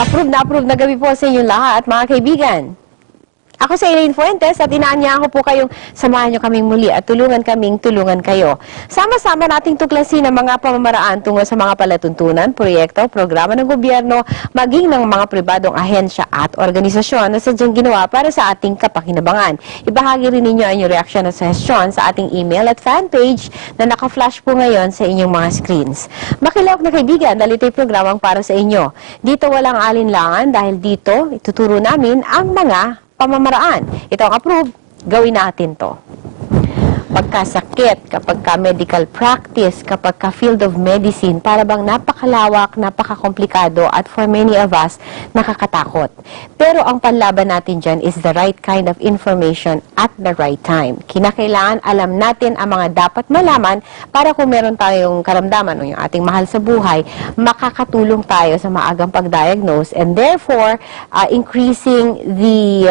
Approve na gabi po sa inyong lahat, mga kaibigan. Ako si Elaine Fuentes at inaanyahan ko po kayong samahan nyo kaming muli at tulungan kayo. Sama-sama nating tuklasin ang mga pamamaraan tungo sa mga palatuntunan, proyekto, programa ng gobyerno, maging ng mga pribadong ahensya at organisasyon na sadyang ginawa para sa ating kapakinabangan. Ibahagi rin ninyo ang inyong reaksyon at suggestion sa ating email at fanpage na naka-flash po ngayon sa inyong mga screens. Makilawak na kaibigan, dahil ito'y programang para sa inyo. Dito walang alinlangan dahil dito ituturo namin ang mga pamamaraan. Ito ang approve, gawin natin to. Pagkasakit, kapag ka medical practice, kapag ka field of medicine, para bang napakalawak, napakakomplikado, at for many of us, nakakatakot. Pero ang panlaban natin dyan is the right kind of information at the right time. Kinakailangan alam natin ang mga dapat malaman para kung meron tayong karamdaman o yung ating mahal sa buhay, makakatulong tayo sa maagang pag-diagnose and therefore increasing the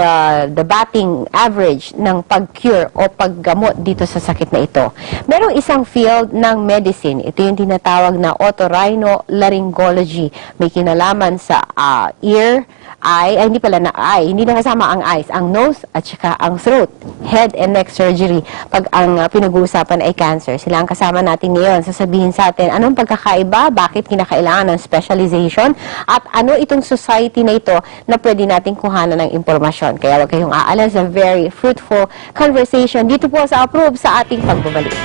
batting average ng pag-cure o paggamot dito sa sakit na ito. Merong isang field ng medicine. Ito yung tinatawag na Otolaryngology. May kinalaman sa ear, eye, hindi pala na eye, hindi na kasama ang eyes, ang nose at saka ang throat, head and neck surgery. Pag ang pinag-uusapan ay cancer, sila ang kasama natin ngayon. Sasabihin sa atin, anong pagkakaiba, bakit kinakailangan ng specialization, at ano itong society na ito na pwede nating kuhanan ng impormasyon. Kaya huwag kayong aalas, a very fruitful conversation dito po sa Approve sa ating pagbabalik.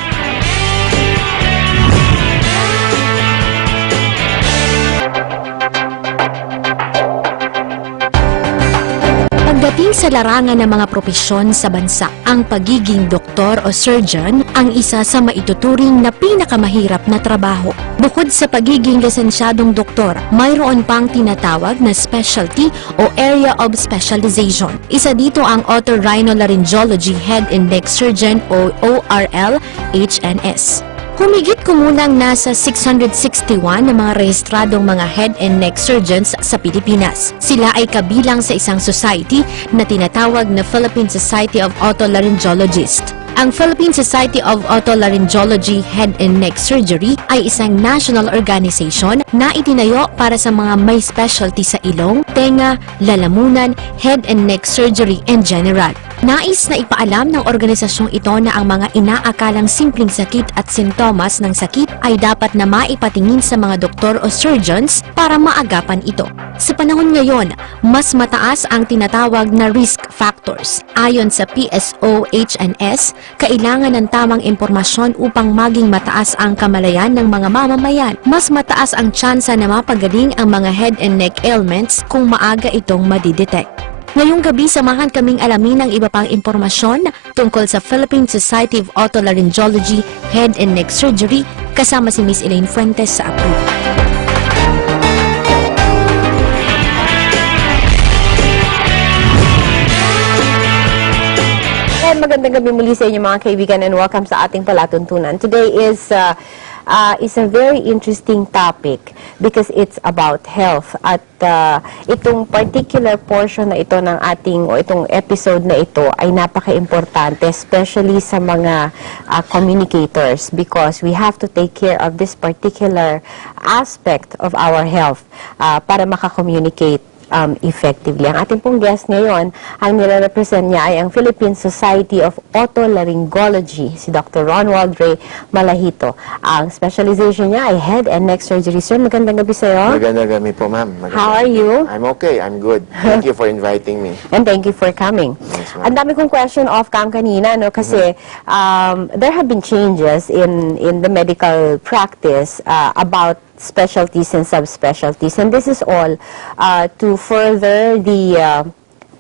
Pagdating sa larangan ng mga propesyon sa bansa, ang pagiging doktor o surgeon ang isa sa maituturing na pinakamahirap na trabaho. Bukod sa pagiging lisensyadong doktor, mayroon pang tinatawag na specialty o area of specialization. Isa dito ang Otolaryngology Head and Neck Surgeon o ORL-HNS. Humigit kumulang nasa 661 na mga rehistradong mga head and neck surgeons sa Pilipinas. Sila ay kabilang sa isang society na tinatawag na Philippine Society of Otolaryngologists. Ang Philippine Society of Otolaryngology Head and Neck Surgery ay isang national organization na itinayo para sa mga may specialty sa ilong, tenga, lalamunan, head and neck surgery in general. Nais na ipaalam ng organisasyong ito na ang mga inaakalang simpleng sakit at sintomas ng sakit ay dapat na maipatingin sa mga doktor o surgeons para maagapan ito. Sa panahon ngayon, mas mataas ang tinatawag na risk factors. Ayon sa PSO-HNS, kailangan ng tamang impormasyon upang maging mataas ang kamalayan ng mga mamamayan. Mas mataas ang tsansa na mapagaling ang mga head and neck ailments kung maaga itong madidetect. Ngayong gabi, samahan kaming alamin ang iba pang impormasyon tungkol sa Philippine Society of Otolaryngology Head and Neck Surgery kasama si Miss Elaine Fuentes sa Approve. Magandang gabi muli sa inyo mga kaibigan and welcome sa ating palatuntunan. Today is a very interesting topic because it's about health at itong particular portion na ito ng ating o itong episode na ito ay napaka-importante especially sa mga communicators because we have to take care of this particular aspect of our health para maka-communicate effectively. Ang ating pong guest ngayon, ang nire-represent niya ay ang Philippine Society of Otolaryngology, si Dr. Ronald Ray Malahito. Ang specialization niya ay Head and Neck Surgery. Sir, magandang gabi sa'yo. Magandang gabi po, ma'am. How are you? I'm okay. I'm good. Thank you for inviting me. And thank you for coming. Yes, ma'am. Ang dami kong question off-cam kanina, no? Kasi there have been changes in the medical practice about specialties and subspecialties. And this is all to further the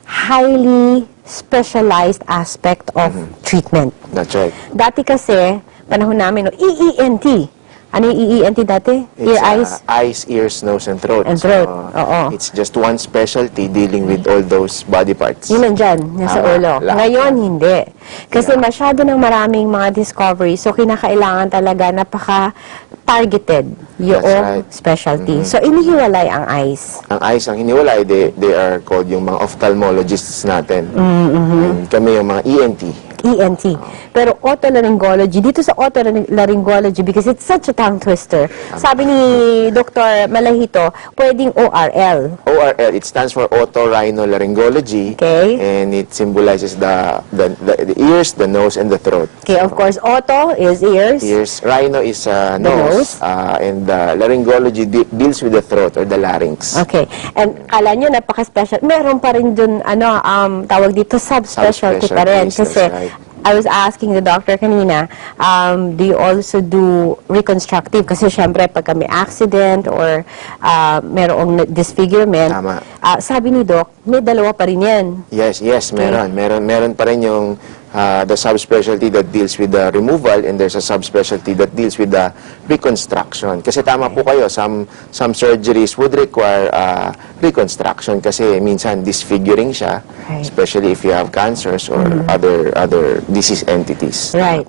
highly specialized aspect of treatment. That's right. Dati kasi, panahon namin, no, EENT. Ano yung EENT dati? It's eyes, ears, nose, and throat. and throat. Oo. It's just one specialty dealing with all those body parts. Yun nandyan, nasa ulo. lahat. Ngayon, hindi. Kasi masyado ng maraming mga discovery, so kinakailangan talaga napaka-targeted yung right. specialty. So, inihiwalay ang eyes. Ang eyes, ang hiniwalay, they are called yung mga ophthalmologists natin. And kami yung mga ENT. ENT. Pero otolaryngology, dito sa otolaryngology, because it's such a tongue twister, sabi ni Dr. Malahito, pwedeng ORL. ORL, it stands for Otolaryngology. Okay. And it symbolizes the ears, the nose, and the throat. Okay, of course, oto is ears. Ears. Rhino is nose. nose. And laryngology deals with the throat or the larynx. Okay. And kala nyo, napaka-special. Meron pa rin dun, tawag dito, subspecialty pa rin. Subspecialties, Kasi, that's right. I was asking the doctor kanina, do you also do reconstructive? Kasi syempre, pagka may accident or merong disfigurement, Tama. Sabi ni Doc, may dalawa pa rin yan. Yes, meron. Meron pa rin yung the subspecialty that deals with the removal, and there's a subspecialty that deals with the reconstruction. Kasi tama po kayo, some surgeries would require reconstruction kasi minsan disfiguring siya, Right. especially if you have cancers or other disease entities. Right.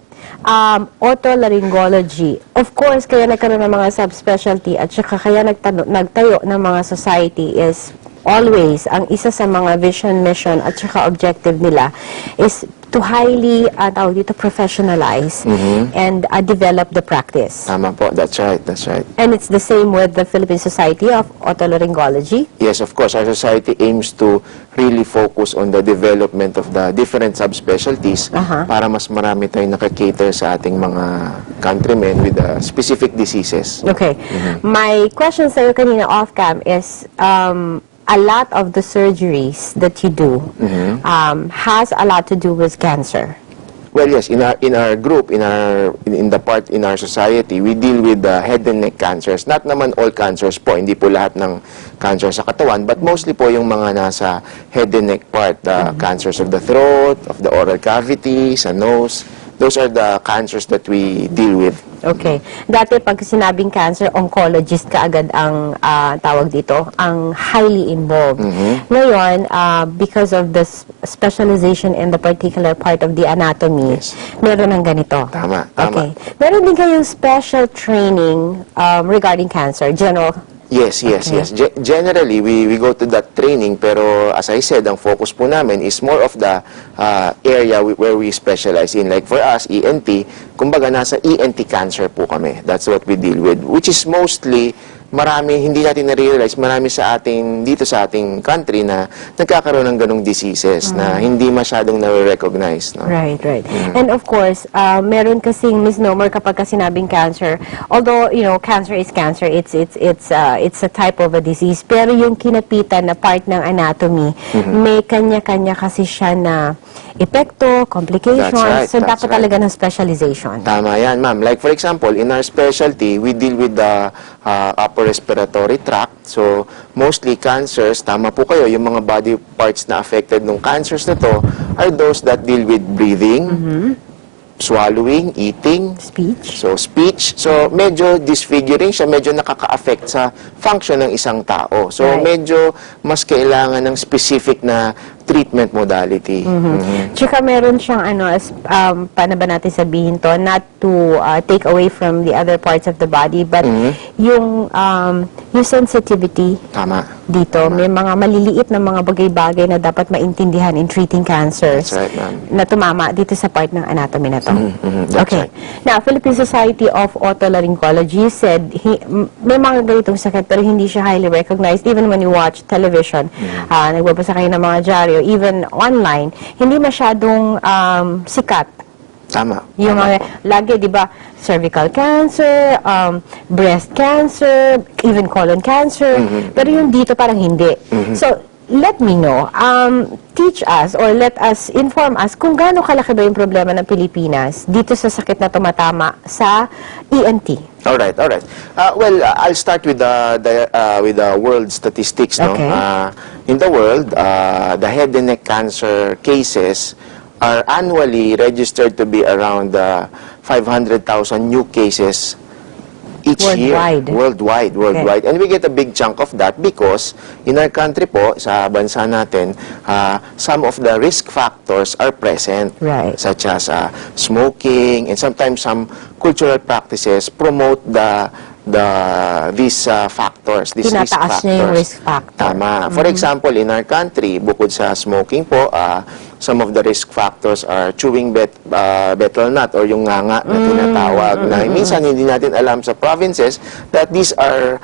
Otolaryngology. Of course, kaya nagkaroon ng mga subspecialty at saka kaya nagtayo ng mga society is always, ang isa sa mga vision, mission at saka objective nila is to highly, professionalize and develop the practice. Tama po, that's right. And it's the same with the Philippine Society of Otolaryngology. Yes, of course, our society aims to really focus on the development of the different subspecialties para mas marami tayong nakakater sa ating mga countrymen with specific diseases. Okay. My question sa'yo kanina off-cam is, a lot of the surgeries that you do has a lot to do with cancer. Well, yes, in our group, in our society, we deal with head and neck cancers. Not naman all cancers po, hindi po lahat ng cancer sa katawan, but mostly po yung mga nasa head and neck part, the cancers of the throat, of the oral cavity, sa nose. Those are the cancers that we deal with. Okay. Dati pag sinabing cancer, oncologist ka agad ang tawag dito, ang highly involved. Ngayon, because of the specialization in the particular part of the anatomy, meron ng ganito. Tama. Okay. Meron din kayong special training regarding cancer, general. Yes. Generally, we go to that training, pero as I said, ang focus po namin is more of the area where we specialize in. Like for us, ENT, kumbaga nasa ENT cancer po kami. That's what we deal with, which is mostly hindi natin na-realize, marami dito sa ating country na nagkakaroon ng ganong diseases na hindi masyadong na-recognize. No? Right. And of course, meron kasing misnomer kapag sinabing cancer. Although, cancer is cancer, it's a type of a disease. Pero yung kinapitan na part ng anatomy, may kanya-kanya kasi siya na epekto, complications. So, dapat talaga ng specialization. Tama yan, ma'am. Like for example, in our specialty, we deal with the upper respiratory tract. So, mostly cancers, tama po kayo, yung mga body parts na affected ng cancers na to are those that deal with breathing, swallowing, eating, Speech. So, medyo disfiguring siya, medyo nakaka-affect sa function ng isang tao. So, medyo mas kailangan ng specific na treatment modality. Tsaka meron siyang paano ba natin sabihin to, not to take away from the other parts of the body, but yung sensitivity dito, may mga maliliit na mga bagay-bagay na dapat maintindihan in treating cancers. That's right, ma'am. Na tumama dito sa part ng anatomy na to. That's Okay. right. Now, Philippine Society of Otolaryngology said may mga ganitong sakit pero hindi siya highly recognized even when you watch television. Nagbabasa kayo ng mga dyaryo, even online, hindi masyadong sikat. Tama. Yung lagi, di ba, cervical cancer, breast cancer, even colon cancer, pero yung dito parang hindi. So, let me know, teach us or let us inform us kung gaano kalaki ba yung problema ng Pilipinas dito sa sakit na tumatama sa ENT. Alright. Well, I'll start with the world statistics. No? Okay. In the world, the head and neck cancer cases are annually registered to be around 500,000 new cases each Worldwide. year. Worldwide. Okay. And we get a big chunk of that because in our country po, sa bansa natin, some of the risk factors are present. Right. Such as smoking, and sometimes some cultural practices promote the these factors, these risk Tinataas factors. niya yung risk factor. Tama. For example, in our country, bukod sa smoking po, some of the risk factors are chewing betel nut or yung nganga na tinatawag na minsan hindi natin alam sa provinces that these are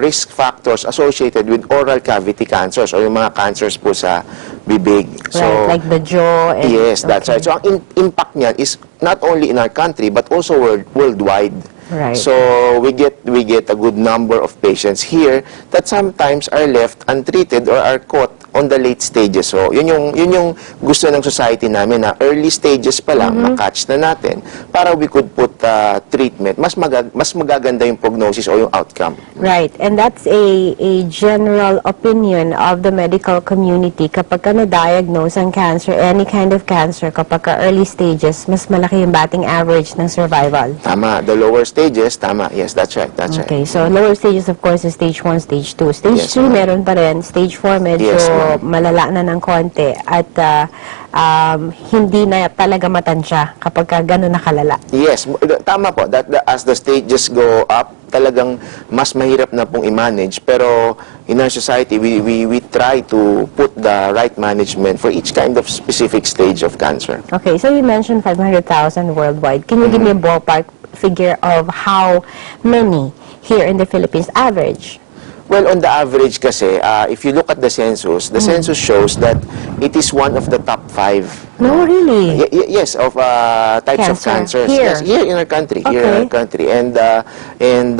risk factors associated with oral cavity cancers or yung mga cancers po sa bibig. Right, like the jaw. And, Yes, that's right. So ang impact niyan is not only in our country but also worldwide. Right. So we get a good number of patients here that sometimes are left untreated or are caught on the late stages. So yun yung gusto ng society namin na early stages pa lang ma-catch na natin para we could put treatment. Mas magaganda yung prognosis o yung outcome. Right. And that's a general opinion of the medical community. Kapag ka na-diagnose ang cancer, any kind of cancer, kapag ka early stages, mas malaki yung batting average ng survival. Tama. The lower stages, tama. Yes, that's right. That's right. Okay, so lower stages of course is stage 1, stage 2. Stage Yes, 3 ma'am. meron pa rin. Stage 4 medyo Yes, ma'am. malala na ng konti. At hindi na talaga matansya kapag ka gano'n nakalala. Yes, tama po. As the stages go up, talagang mas mahirap na pong i-manage. Pero in our society, we try to put the right management for each kind of specific stage of cancer. Okay, so you mentioned 500,000 worldwide. Can you give me a ballpark figure of how many here in the Philippines average? Well, on the average kasi, if you look at the census shows that it is one of the top 5. No, really? Yes, of types of Cancer. cancers. Here? Yes, here in our country. Here in Okay. our country. And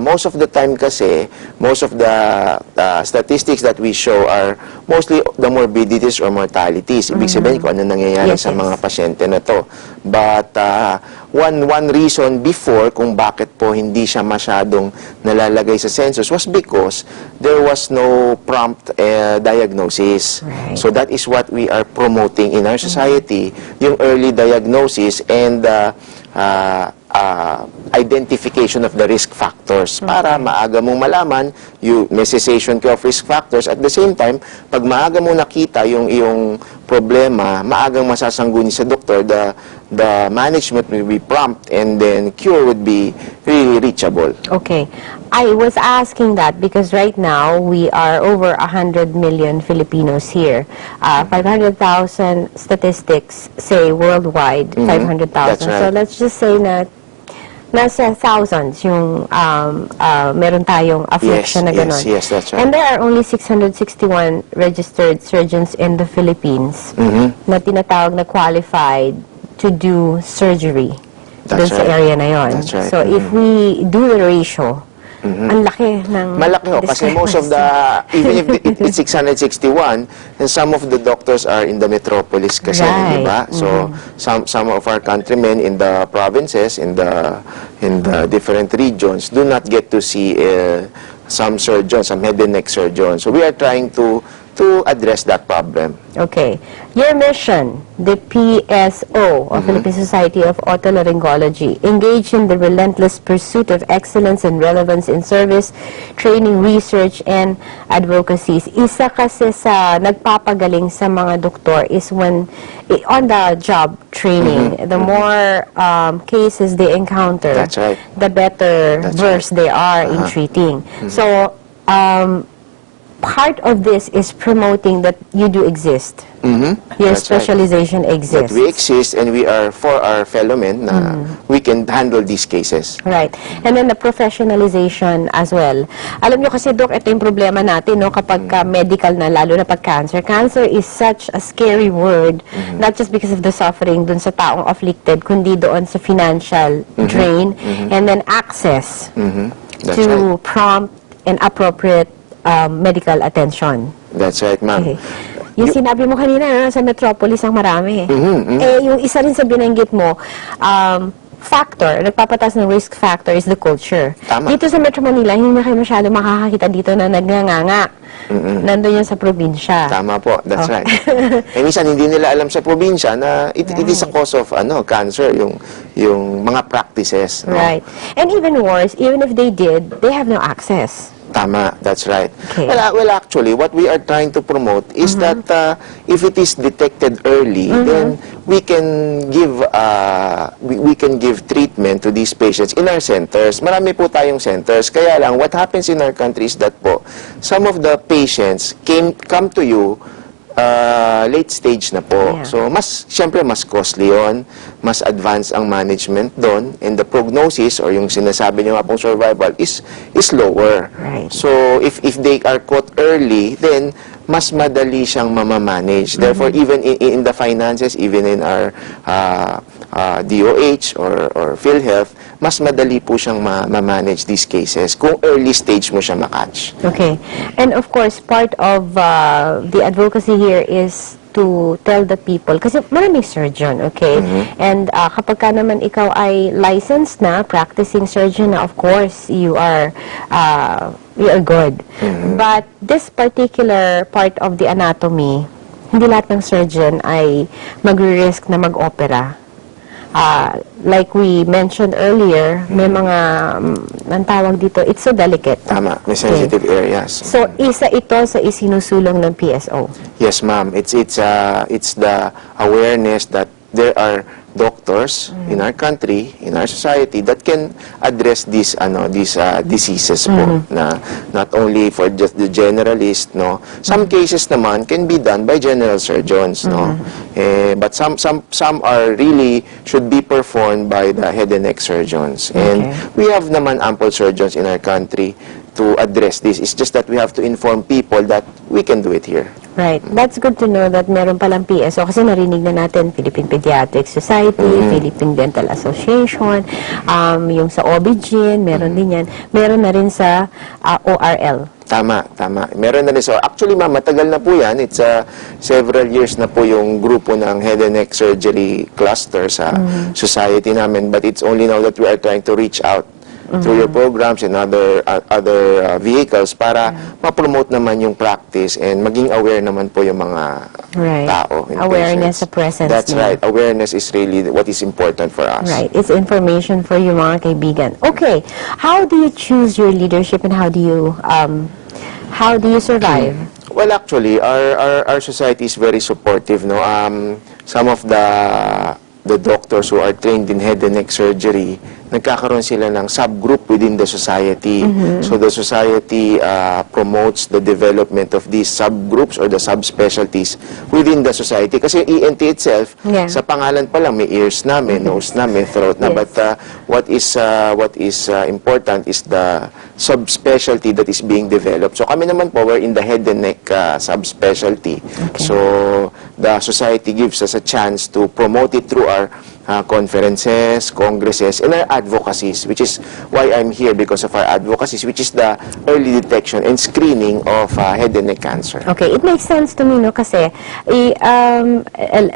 most of the time kasi, most of the statistics that we show are mostly the morbidities or mortalities. Ibig sabihin kung ano nangyayari Yes, sa yes. mga pasyente na to. But one reason before kung bakit po hindi siya masyadong nalalagay sa census was because there was no prompt diagnosis. Right. So that is what we are promoting in our society, yung early diagnosis and identification of the risk factors para maaga mong malaman may cessation ka of risk factors. At the same time, pag maaga mo nakita yung iyong problema, maagang masasangguni sa doktor, the management will be prompt and then cure would be really reachable. Okay. I was asking that because right now we are over 100 million Filipinos here. 500,000 statistics say worldwide, 500,000. That's right. So let's just say na nasa thousands yung meron tayong affliction na gano'n. Yes, that's right. And there are only 661 registered surgeons in the Philippines na tinatawag na qualified to do surgery That's dun sa right. area na yon. That's right. So if we do the ratio, ang laki ng Malaki ho, kasi most of the, even if it's 661, and some of the doctors are in the metropolis kasi, Right. di ba? So, some of our countrymen in the provinces, in the different regions, do not get to see some surgeons, some head and neck surgeons. So, we are trying to address that problem. Okay. Your mission, the PSO, or Philippine Society of Otolaryngology, engage in the relentless pursuit of excellence and relevance in service, training, research, and advocacies. Isa kasi sa nagpapagaling sa mga doktor is when, on the job training, the more cases they encounter, That's right. the better That's versed they are in treating. So, part of this is promoting that you do exist. Your That's right. specialization That exists. we exist and we are for our fellow men na we can handle these cases. Right. And then the professionalization as well. Alam nyo kasi, Doc, ito yung problema natin, no, kapag medical na, lalo na pag cancer. Cancer is such a scary word, not just because of the suffering dun sa taong afflicted, kundi doon sa financial drain, and then access That's to right. prompt and appropriate medical attention. That's right, ma'am. Okay. Yung sinabi mo kanina, no, sa Metropolis ang marami. Eh, yung isa rin sa binanggit mo, factor, nagpapatas ng risk factor is the culture. Tama. Dito sa Metro Manila, hindi na kayo masyado makakakita dito na nagnanganga. Nandun yan sa probinsya. Tama po, that's right. Eh, minsan hindi nila alam sa probinsya na it is a cause of cancer, yung mga practices. No? Right. And even worse, even if they did, they have no access. Tama, that's right. Okay. Well, actually, what we are trying to promote is that if it is detected early, then we can give treatment to these patients in our centers. Marami po tayong centers. Kaya lang, what happens in our country is that po, some of the patients come to you late stage na po. Yeah. So, siyempre, mas costly yon, mas advanced ang management doon, and the prognosis, or yung sinasabi niyo nga pong survival, is lower. Right. So, if they are caught early, then mas madali siyang mamamanage. Therefore, even in the finances, even in our DOH or PhilHealth, mas madali po siyang ma-manage these cases kung early stage mo siya makatch. Okay. And of course, part of the advocacy here is to tell the people, kasi maraming surgeon, okay? And kapag ka naman ikaw ay licensed na, practicing surgeon na, of course, you are good. But this particular part of the anatomy, hindi lahat ng surgeon ay magre-risk na mag-opera. Like we mentioned earlier, may mga, ang tawag dito, it's so delicate. Tama, may sensitive areas. So, isa ito sa isinusulong ng PSO. Yes, ma'am. It's the awareness that there are doctors in our country, in our society, that can address these diseases po, na not only for just the generalist, no. Some cases naman can be done by general surgeons, no. But some are really should be performed by the head and neck surgeons. And we have naman ample surgeons in our country to address this. It's just that we have to inform people that we can do it here. Right. That's good to know that meron palang PSO kasi narinig na natin Philippine Pediatric Society, Philippine Dental Association, yung sa OB-GYN, meron din yan. Meron na rin sa ORL. Tama. Meron na rin. So, actually, ma'am, matagal na po yan. It's several years na po yung grupo ng head and neck surgery cluster sa society namin. But it's only now that we are trying to reach out through your programs and other vehicles para ma-promote naman yung practice and maging aware naman po yung mga tao. Awareness sa presence. That's right. Awareness is really what is important for us. Right. It's information for you mga kaibigan. Okay. How do you choose your leadership and how do you survive? Well, actually, our society is very supportive, no. Some of the doctors who are trained in head and neck surgery, nagkakaroon sila ng subgroup within the society. So the society promotes the development of these subgroups or the subspecialties within the society. Kasi ENT itself, sa pangalan pa lang, may ears na, may nose na, may throat na. But what is important is the subspecialty that is being developed. So kami naman po, we're in the head and neck subspecialty. So the society gives us a chance to promote it through our conferences, congresses, and our advocacies, which is why I'm here, because of our advocacies, which is the early detection and screening of head and neck cancer. Okay, it makes sense to me, no? Kasi,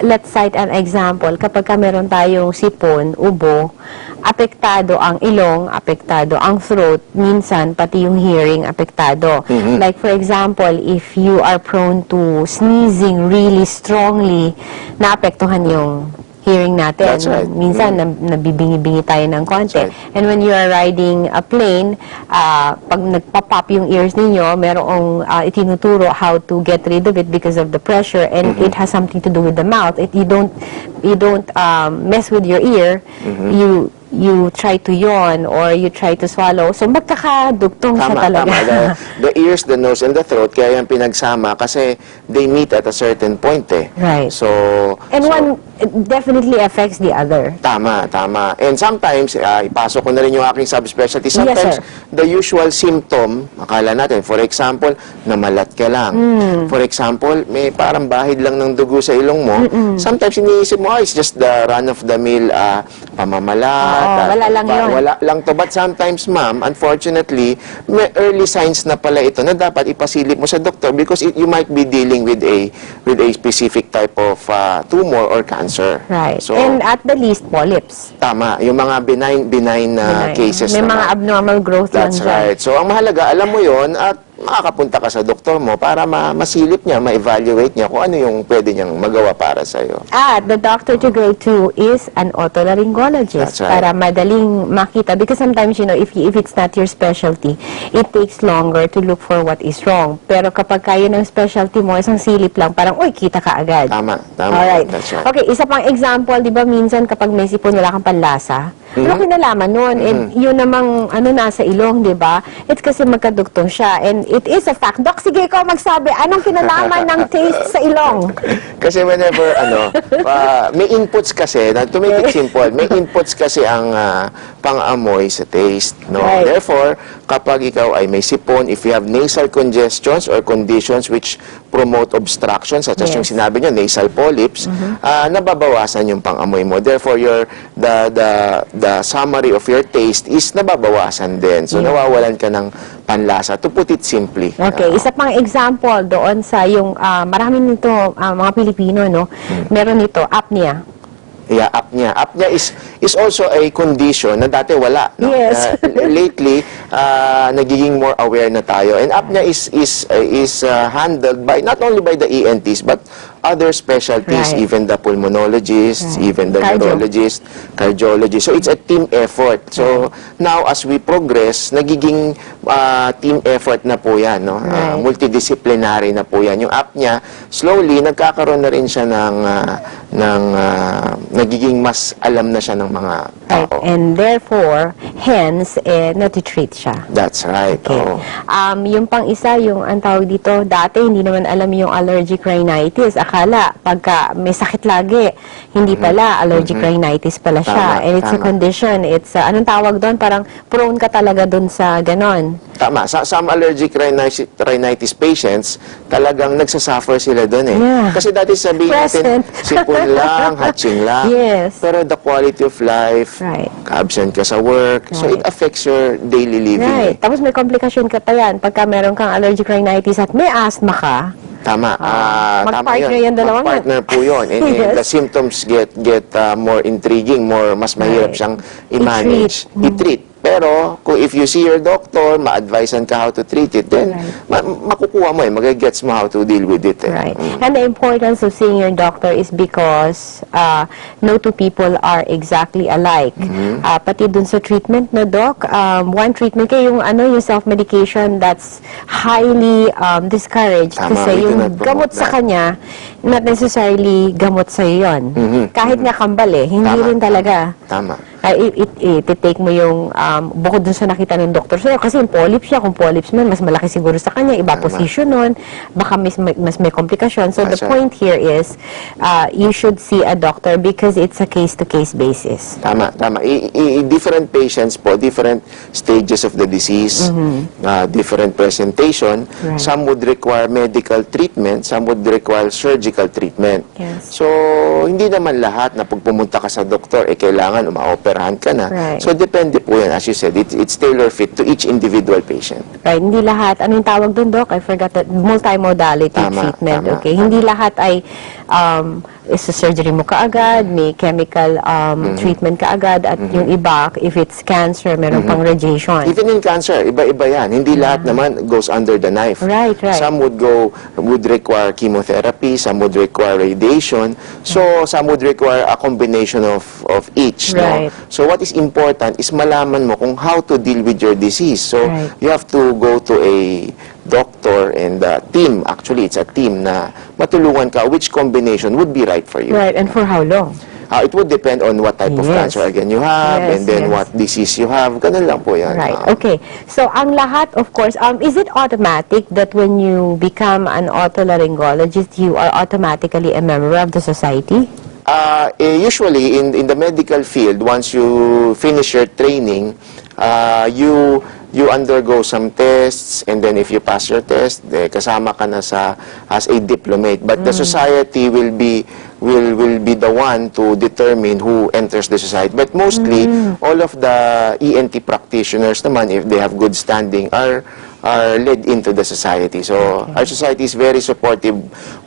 let's cite an example. Kapag meron tayong sipon, ubo, apektado ang ilong, apektado ang throat, minsan pati yung hearing apektado. Like for example, if you are prone to sneezing really strongly, naapektuhan yung hearing natin. That's right. Minsan, nabibingi-bingi tayo ng konti. That's right. And when you are riding a plane, pag nagpa-pop yung ears ninyo, merong itinuturo how to get rid of it because of the pressure, and it has something to do with the mouth. You don't mess with your ear. You try to yawn or you try to swallow. So, magkakadugtong siya talaga. Tama. The ears, the nose, and the throat, kaya yung pinagsama kasi they meet at a certain point eh. Right. And one definitely affects the other. Tama. And sometimes, ipasok ko na rin yung aking subspecialty. Yes, Sometimes, sir. the usual symptom, akala natin, for example, namalat ka lang. For example, may parang bahid lang ng dugo sa ilong mo. Sometimes, iniisip mo, it's just the run-of-the-mill pamamalat. Wala lang yun. Wala lang to. But sometimes, ma'am, unfortunately, may early signs na pala ito na dapat ipasilip mo sa doktor because you might be dealing with a specific type of tumor or cancer. Right. So, and at the least, polyps. tama. Yung mga benign cases May naman. mga abnormal growth lang That's dyan. right. So, ang mahalaga, alam mo yon at makakapunta ka sa doktor mo para masilip niya, ma-evaluate niya kung ano yung pwede niyang magawa para sa'yo. The doctor to go to is an otolaryngologist. That's right. Para madaling makita. Because sometimes, if it's not your specialty, it takes longer to look for what is wrong. Pero kapag kayo ng specialty mo, isang silip lang, parang, kita ka agad. Tama. Alright. That's right. Okay, isa pang example, di ba minsan kapag may sipon, wala kang panlasa, ano kinalaman nun? And yun namang, nasa ilong, di ba? It's kasi magkaduktong siya. And it is a fact. Doc, sige ikaw magsabi, anong kinalaman ng taste sa ilong? Kasi whenever, may inputs kasi, to make it simple, may inputs kasi ang pang-amoy sa taste, no? Right. Therefore, kapag ikaw ay may sipon, if you have nasal congestions or conditions which promote obstruction, such as yung sinabi nyo, nasal polyps, nababawasan yung pang-amoy mo. Therefore, the summary of your taste is nababawasan din. So, nawawalan ka ng panlasa. To put it simply. Okay, isa pang example doon sa yung marami nito mga Pilipino, no? Meron nito apnea. Yeah, apnea. Apnea is also a condition na dati wala. No? Yes. Lately, nagiging more aware na tayo. And apnea is handled by not only by the ENTs but other specialties, Right. even the pulmonologists, even the neurologists, cardiologists. So it's a team effort. So now as we progress, nagiging team effort na po yan. No? Multidisciplinary na po yan. Yung apnea, slowly, nagkakaroon na rin siya ng nagiging mas alam na siya ng mga Right. tao. And therefore, hence, natitreat siya. That's right. Okay. Oo. Yung pang isa, yung ang tawag dito, dati hindi naman alam yung allergic rhinitis. Akala, pagka may sakit lagi, hindi pala, allergic rhinitis pala siya. Tama, And it's a tama. condition. It's, anong tawag doon? Parang prone ka talaga doon sa ganon. Tama. Some allergic rhinitis patients, talagang nagsasuffer sila doon eh. Yeah. Kasi dati sabihin natin, Present. sipon lang, hatching lang. Yes. Pero the quality of life, Right. ka-absent ka sa work, so it Right. affects your daily living. Right. Eh. Tapos may komplikasyon ka pa yan. Pagka meron kang allergic rhinitis at may asthma ka, Tama. Tama mag-partner yun. yan, dalawang yan. Mag-partner po yun. And Yes. the symptoms get more intriguing, mas mahirap Right. siyang i-manage, i-treat. Pero, if you see your doctor, ma-advisean ka how to treat it, then makukuha mo magagets mo how to deal with it. Eh. right. And the importance of seeing your doctor is because no two people are exactly alike. Pati dun sa treatment, no, Doc, one treatment, kaya yung self-medication, that's highly discouraged. Tama, Kasi we yung cannot promote gamot sa that. kanya, not necessarily gamot sa yun. Kahit nga kambal hindi Tama, rin talaga. Tama. Ititake mo yung bukod dun sa nakita ng doktor sa'yo. Kasi yung polyps siya, kung polyps man, mas malaki siguro sa kanya, iba position nun, baka mas may komplikasyon. So the That's right. point here is, you should see a doctor because it's a case-to-case basis. Tama. Different patients po, different stages of the disease, different presentation. Right. Some would require medical treatment, some would require surgical treatment. Yes. So, hindi naman lahat na pag pumunta ka sa doktor, kailangan umaoperahan ka na. Right. So, depende po yan. As you said, it's tailor-fit to each individual patient. Right? Hindi lahat, anong tawag doon, Doc? I forgot that, multimodality Tama, treatment. tama, Okay? Hindi lahat ay sa surgery mo kaagad, may chemical treatment kaagad, at yung iba, if it's cancer, meron pang radiation. Even in cancer, iba-iba yan. Hindi lahat naman goes under the knife. Right. Some would require chemotherapy, some would require radiation, so some would require a combination of each. Right. No? So what is important is malaman mo kung how to deal with your disease. So Right. you have to go to a doctor and a team, actually it's a team na matulungan ka which combination would be right for you. Right, and for how long? It would depend on what type of Yes. cancer again you have, Yes, and then yes. what disease you have. Ganun lang po yan. Right. Okay. So, ang lahat, of course, is it automatic that when you become an otolaryngologist, you are automatically a member of the society? Usually, in the medical field, once you finish your training, you undergo some tests, and then if you pass your test, kasama ka na as a diplomate. But the society will be the one to determine who enters the society. But mostly, all of the ENT practitioners naman, if they have good standing, are led into the society. So our society is very supportive.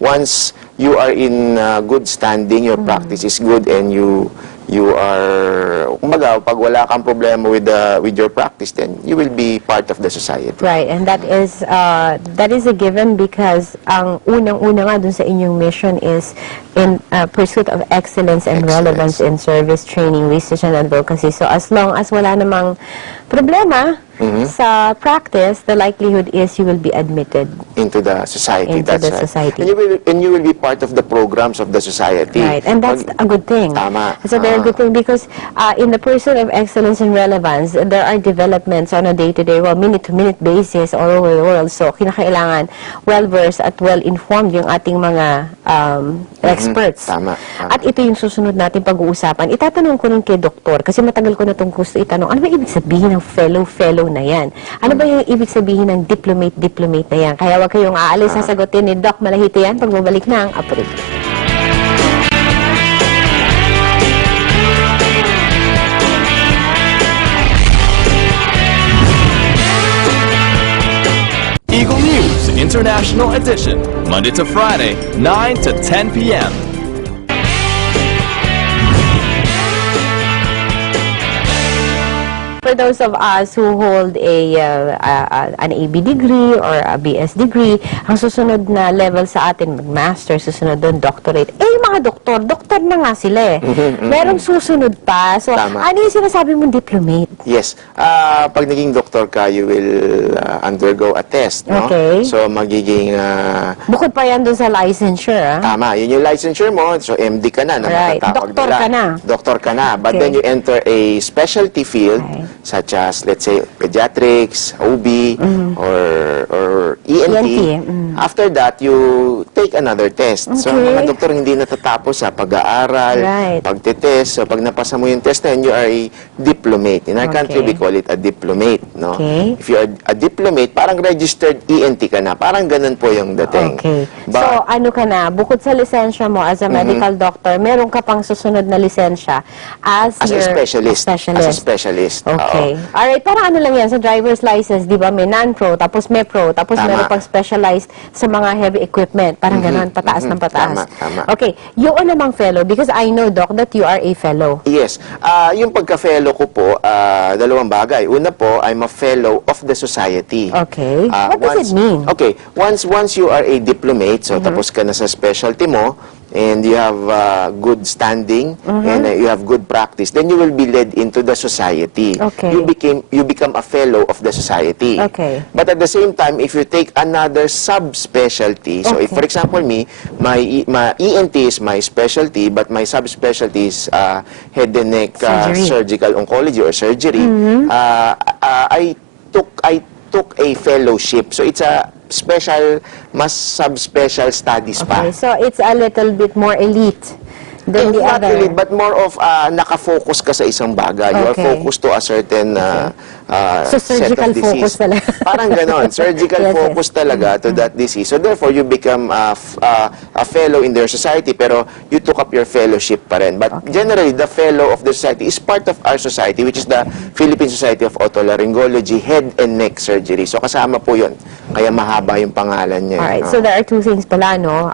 Once you are in good standing, your practice is good, and you you are, kumbaga, pag wala kang problema with your practice, then you will be part of the society. Right, and that is a given because ang unang-una nga dun sa inyong mission is in pursuit of excellence and relevance in service, training, research, and advocacy. So as long as wala namang problema sa practice, the likelihood is you will be admitted into the society. into That's the right. society. And you will be part of the programs of the society. Right, and that's a good thing. Tama. It's a very good thing because in the pursuit of excellence and relevance, there are developments on a day-to-day, minute-to-minute basis all over the world. So, kinakailangan well-versed at well-informed yung ating mga experts. Tama. At ito yung susunod natin pag-uusapan. Itatanong ko rin kay Doktor, kasi matagal ko na itong gusto itanong, ano ba ibig sabihin ng fellow na yan? Ano ba yung ibig sabihin ng diplomate na yan? Kaya wag kayong aalis, sasagutin ni Doc Malahiti yan pagbabalik ng APRUB. Eagle News International Edition, Monday to Friday, 9 to 10 p.m. For those of us who hold an AB degree or a BS degree, ang susunod na level sa atin, mag-master, susunod doon, doctorate. Yung mga doktor na nga sila Merong susunod pa. So, Tama. ano yung sinasabi mong diplomate? Yes. Pag naging doktor ka, you will undergo a test. No? Okay. So, magiging... Bukod pa yan doon sa licensure, tama. Yun yung licensure mo. So, MD ka na. Right. matatawag Doktor nila. ka na. Doktor ka na. But Okay. then you enter a specialty field, Okay. such as, let's say, pediatrics, OB, or ENT. After that, you take another test. So, Okay. mga doktor hindi natatapos sa pag-aaral, Right. pagtitest. So, pag napasa mo yung test na yun, you are a diplomate. In our country, Okay. we call it a diplomate. No? Okay. If you are a diplomate, parang registered ENT ka na. Parang ganun po yung dating. Okay. So, ano ka na, bukod sa lisensya mo as a medical doctor, meron ka pang susunod na lisensya as As a your specialist. As a specialist. Okay. Oo. Alright, parang ano lang yan, sa driver's license, di ba, may non-pro, tapos may pro, tapos Tama. meron pang specialized sa mga heavy equipment. Parang ganon, pataas ng pataas. Tama. Okay, yung namang fellow, because I know, Doc, that you are a fellow. Yes. Yung pagka-fellow ko po, dalawang bagay. Una po, I'm a fellow of the society. Okay. What does it mean? Okay. Once you are a diplomate, so tapos ka na sa specialty mo, and you have good standing, and you have good practice, then you will be led into the society. Okay. You become a fellow of the society. Okay. But at the same time, if you take another subspecialty, so if, Okay. for example, my ENT is my specialty, but my subspecialty is head and neck surgical oncology or surgery, I took a fellowship. So it's a mas subspecial studies pa. Okay, so it's a little bit more elite than the Not other. really, but more of nakafocus ka sa isang bagay. You are Okay. focused to a certain So, set surgical of disease. focus talaga. Parang ganon. Surgical Yes, yes. focus talaga to that disease. So therefore, you become a fellow in their society, pero you took up your fellowship pa rin. But generally, the fellow of the society is part of our society, which is the Philippine Society of Otolaryngology, Head and Neck Surgery. So kasama po yun. Kaya mahaba yung pangalan niya. Alright, so there are two things pala, no,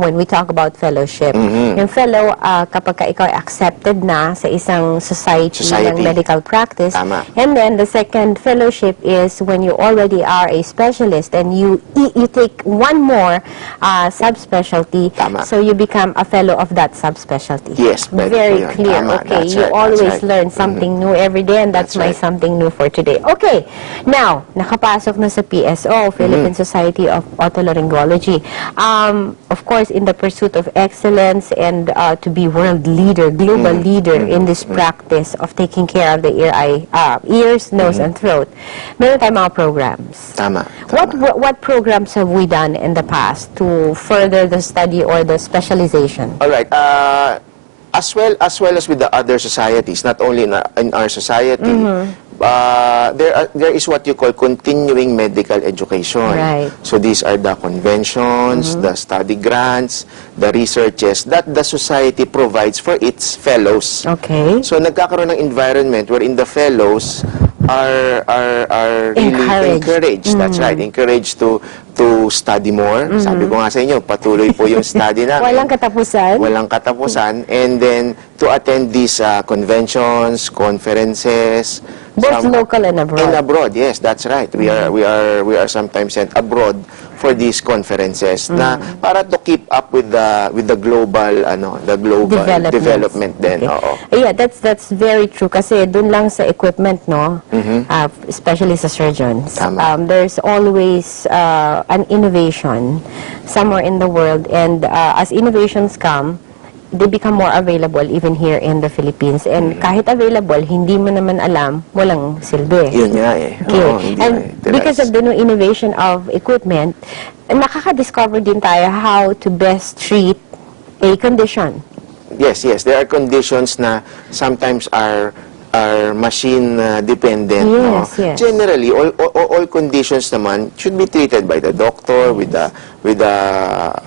when we talk about fellowship. Yung fellow, kapag ka ikaw ay accepted na sa isang society ng medical practice. Tama. And then, the second fellowship is when you already are a specialist and you take one more subspecialty, Tama. so you become a fellow of that subspecialty. Yes, pwede Very po yun. clear. Tama, Okay, that's you right, always that's right. learn something new every day, and that's my That's right. something new for today. Okay, now, nakapasok na sa PSO, Philippine Society of Otolaryngology. Of course, in the pursuit of excellence and to be world leader, global leader in this practice of taking care of the ears, nose, and throat, meron tayong mga programs. Tama. What programs have we done in the past to further the study or the specialization? All right. As well as with the other societies, not only in our society, there is what you call continuing medical education. Right. So these are the conventions, the study grants, the researches that the society provides for its fellows. Okay. So nagkakaroon ng environment wherein the fellows are really Encouraged. encouraged. That's right, encouraged to to study more. Sabi ko nga sa inyo, patuloy po yung study namin. Walang katapusan. Walang katapusan. And then, to attend these conventions, conferences. Both local and abroad. And abroad, yes, that's right. We are sometimes sent abroad for these conferences na para to keep up with the global development din. Okay. Oo. Yeah, that's very true kasi dun lang sa equipment, no? Especially sa surgeons. Tama. There's always an innovation somewhere in the world, and as innovations come, they become more available even here in the Philippines. And kahit available, hindi mo naman alam, walang silbi. Yun nga eh. Okay. Oo, hindi And eh. because of the new innovation of equipment, nakaka-discover din tayo how to best treat a condition. Yes, there are conditions na sometimes are machine dependent. Yes, no? yes. Generally, all conditions naman should be treated by the doctor with a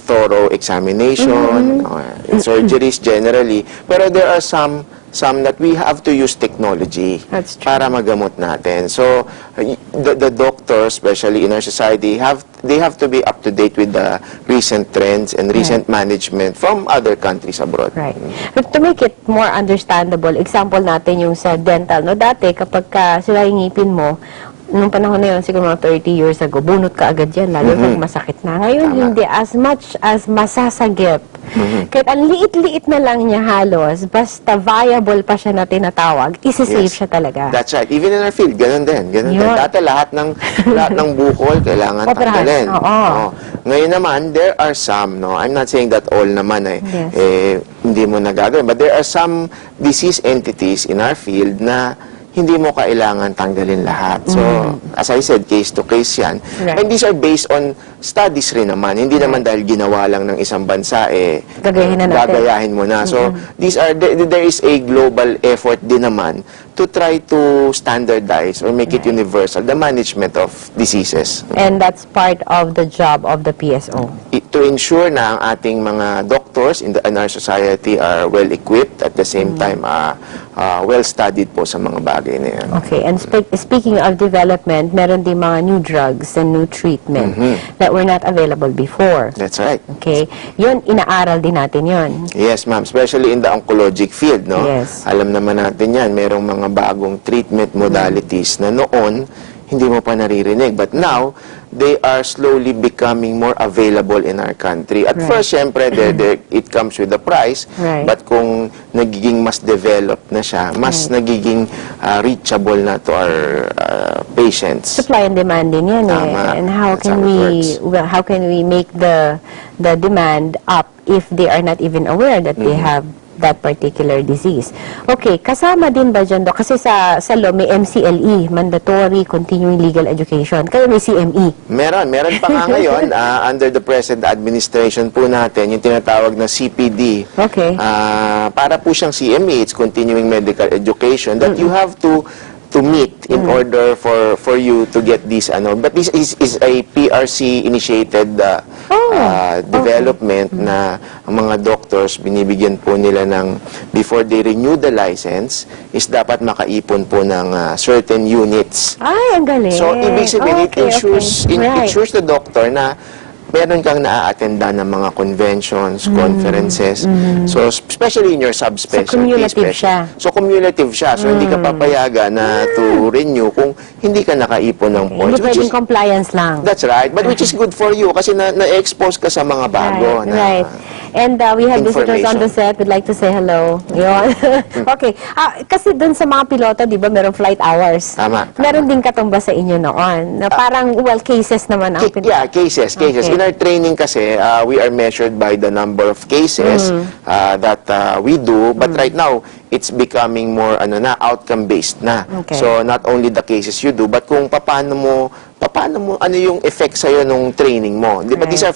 thorough examination, surgeries generally. Pero there are some that we have to use technology That's true. para magamot natin. So the doctors, especially in our society, they have to be up to date with the recent trends and recent management from other countries abroad. Right. But to make it more understandable, example natin yung sa dental. No, dati, kapag sila yung ngipin mo, nung panahon na yun, siguro mga 30 years ago, bunot ka agad yan, lalo pag masakit na. Ngayon, hindi. As much as masasagip, kahit ang liit-liit na lang niya halos, basta viable pa siya na tinatawag, isi-save siya talaga. That's right. Even in our field, ganun din. Yun. Dati lahat ng bukol kailangan Operahan. tanggalin. Oo. Ngayon naman, there are some, no, I'm not saying that all naman Yes. hindi mo nagagawin. But there are some disease entities in our field na hindi mo kailangan tanggalin lahat. So, as I said, case to case yan. Right. And these are based on studies rin naman. Hindi naman dahil ginawa lang ng isang bansa, Gagayahin na natin. gagayahin mo na. So, there is a global effort din naman to try to standardize or make it universal, the management of diseases. And that's part of the job of the PSO. To ensure na ang ating mga doctors in our society are well-equipped, at the same time, well-studied po sa mga bagay na yan. Okay, and speaking of development, meron din mga new drugs and new treatment that were not available before. That's right. Okay, yun, inaaral din natin yun. Yes, ma'am. Especially in the oncologic field, no? Yes. Alam naman natin yan, merong mga bagong treatment modalities na noon, hindi mo pa naririnig. But now, they are slowly becoming more available in our country. At first, syempre, it comes with a price. Right. But kung nagiging mas developed na siya, mas nagiging reachable na to our patients. Supply and demand din yan. Tama. And how That's can how it we works. how can we make the demand up if they are not even aware that they have that particular disease. Okay, kasama din ba dyan, Dok? Kasi sa law may MCLE, Mandatory Continuing Legal Education. Kaya may CME. Meron pa nga ngayon, under the present administration po natin, yung tinatawag na CPD. Okay. Para po siyang CME, it's Continuing Medical Education, that you have to meet in order for you to get this but this is a PRC initiated development na ang mga doctors binibigyan po nila ng before they renew the license is dapat makaipon po ng certain units. Ay, ang galing. So ibig sabihin it ensures Right. it ensures the doctor na meron kang naa-attenda ng mga conventions, conferences. So, especially in your subspecialty. So, cumulative siya. So, cumulative siya. So, hindi ka papayagan na to renew kung hindi ka nakaipon ng points. Hindi pwedeng compliance lang. That's right. But which is good for you kasi na-expose ka sa mga bago. Right. And we have visitors on the set. We'd like to say hello. Yun. Okay. Kasi dun sa mga piloto, di ba, merong flight hours. Tama. Meron din katumbas sa inyo noon. Na parang, cases naman ang Yeah, cases. Okay. In our training kasi, we are measured by the number of cases that we do. But right now, it's becoming more outcome-based na. Okay. So, not only the cases you do, but kung paano mo, ano yung effect sa'yo nung training mo. Di ba? Right. These are